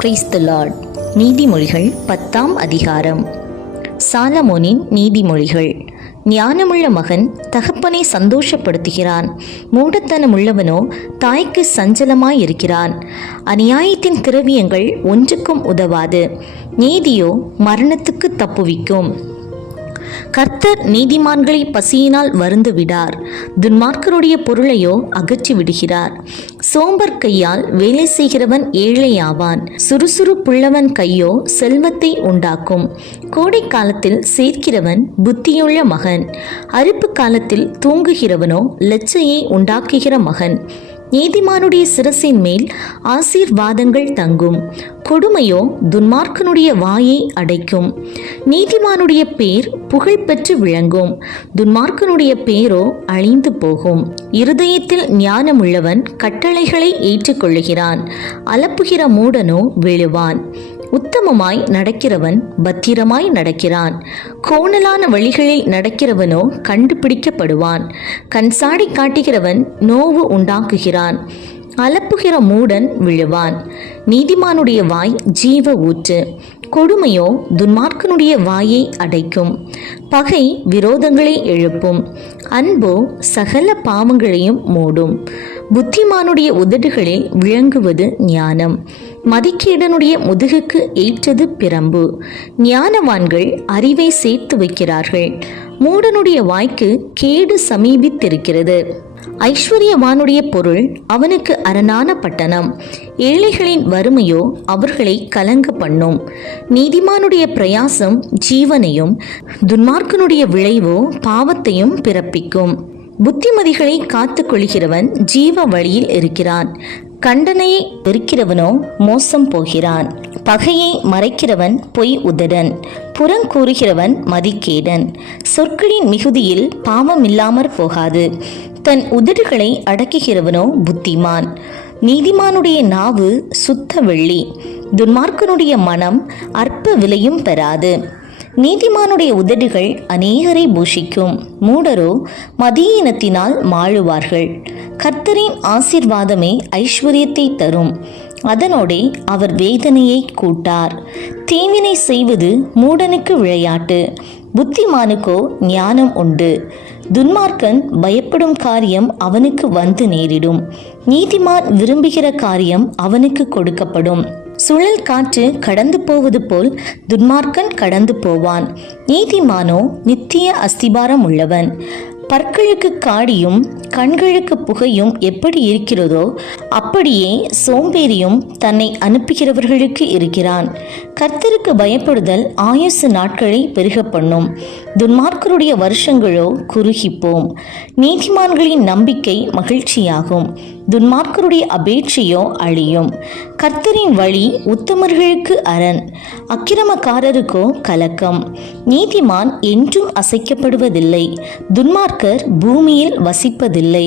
Praise the Lord. நீதிமொழிகள் 10ஆம் அதிகாரம். சாலமோனின் நீதிமொழிகள். ஞானமுள்ள மகன் தகப்பனை சந்தோஷப்படுத்துகிறான், மூடத்தனமுள்ளவனோ தாய்க்கு சஞ்சலமாயிருக்கிறான். அநியாயத்தின் திரவியங்கள் ஒன்றுக்கும் உதவாது, நீதியோ மரணத்துக்கு தப்புவிக்கும். கர்த்தர் நீதிமான்களை பசியினால் வருந்து விடார், துன்மார்க்கருடைய பொருளையோ அகற்றி விடுகிறார். சோம்பர் கையால் வேலை செய்கிறவன் ஏழையாவான், சுறுசுறுப்புள்ளவன் கையோ செல்வத்தை உண்டாக்கும். கோடை காலத்தில் சேர்க்கிறவன் புத்தியுள்ள மகன், அறுப்பு காலத்தில் தூங்குகிறவனோ லெச்சையை உண்டாக்குகிற மகன். நீதிமானுடைய சிரசின் மேல் ஆசீர்வாதங்கள் தங்கும், கொடுமையோ துன்மார்க்கனுடைய வாயை அடைக்கும். நீதிமானுடைய பேர் புகழ் பெற்று விளங்கும், துன்மார்க்கனுடைய பேரோ அழிந்து போகும். இருதயத்தில் ஞானமுள்ளவன் கட்டளைகளை ஏற்றுக்கொள்ளுகிறான், அலப்புகிற மூடனோ விழுவான். உத்தமமாய் நடக்கிறவன் பத்திரமாய் நடக்கிறான், கோணலான வழிகளில் நடக்கிறவனோ கண்டுபிடிக்கப்படுவான். கண்சாடி காட்டுகிறவன் நோவு உண்டாக்குகிறான், அலப்புகிற மூடன் விழுவான். நீதிமானுடைய வாய் ஜீவ ஊற்று, கொடுமையோ துன்மார்க்கனுடைய வாயை அடைக்கும். பகை விரோதங்களை எழுப்பும், அன்போ சகல பாவங்களையும் மூடும். புத்திமானுடைய உதடுகளில் விளங்குவது ஞானம், மதிக்கேடனுடைய முதுகுக்கு ஏற்றது பிரம்பு. ஞானவான்கள் அறிவை சேர்த்து வைக்கிறார்கள், மூடனுடைய வாய்க்கு கேடு சமீபித்திருக்கிறது. ஐஸ்வர்யவானுடைய பொருள் அவனுக்கு அரணான பட்டணம், ஏழைகளின் வறுமையோ அவர்களை கலங்க பண்ணும். நீதிமானுடைய பிரயாசம் ஜீவனையும், துன்மார்க்கனுடைய விளைவோ பாவத்தையும் பிறப்பிக்கும். புத்திமதிகளை காத்து கொள்கிறவன் ஜீவ வழியில் இருக்கிறான், கண்டனையை வெறுக்கிறவனோ மோசம் போகிறான். பகையை மறைக்கிறவன் பொய் உதடன், புறங்கூறுகிறவன் மதிக்கேடன். சொற்களின் மிகுதியில் பாவமில்லாமற் போகாது, தன் உதடுகளை அடக்குகிறவனோ புத்திமான். நீதிமானுடைய நாவு சுத்த வெள்ளி, துன்மார்க்கனுடைய மனம் அற்ப விலையும் பெறாது. நீதிமானுடைய உதடுகள் அநேகரை பூஷிக்கும், மூடரோ மதியீனத்தினால் மாழுவார்கள். கர்த்தரின் ஆசீர்வாதமே ஐஸ்வர்யத்தை தரும், அதனோடே அவர் வேதனையை கூட்டார். தீவினை செய்வது மூடனுக்கு விளையாட்டு, புத்திமானுக்கோ ஞானம் உண்டு. துன்மார்க்கன் பயப்படும் காரியம் அவனுக்கு வந்து நேரிடும், நீதிமான் விரும்புகிற காரியம் அவனுக்கு கொடுக்கப்படும். சுழல் காற்று கடந்து போவது போல் துன்மார்க்கன் கடந்து போவான், நீதிமானோ நித்திய அஸ்திபாரம் உள்ளவன். பற்களுக்கு காடியும் கண்களுக்கு புகையும் எப்படி இருக்கிறதோ அப்படியே சோம்பேறியும் தன்னை அனுப்புகிறவர்களுக்கு இருக்கிறான். கர்த்தருக்கு பயப்படுதல் ஆயுசு நாட்களை பெருக பண்ணும், துன்மார்க்கருடைய வருஷங்களோ குறுகிப்போம். நீதிமான்களின் நம்பிக்கை மகிழ்ச்சியாகும், துன்மார்க்கருடைய அபேட்சையோ அழியும். கர்த்தரின் வழி உத்தமர்களுக்கு அரண், அக்கிரமக்காரருக்கோ கலக்கம். நீதிமான் என்றும் அசைக்கப்படுவதில்லை, துன்மார்க்கர் பூமியில் வசிப்பதில்லை.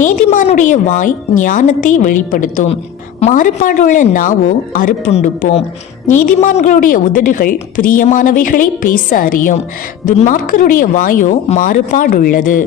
நீதிமானுடைய வாய் ஞானத்தை வெளிப்படுத்தும், மாறுபாடுள்ள நாவோ அறுப்புண்டு போம். நீதிமான்களுடைய உதடுகள் பிரியமானவைகளை பேச அறியும், துன்மார்க்கருடைய வாயோ மாறுபாடுள்ளது.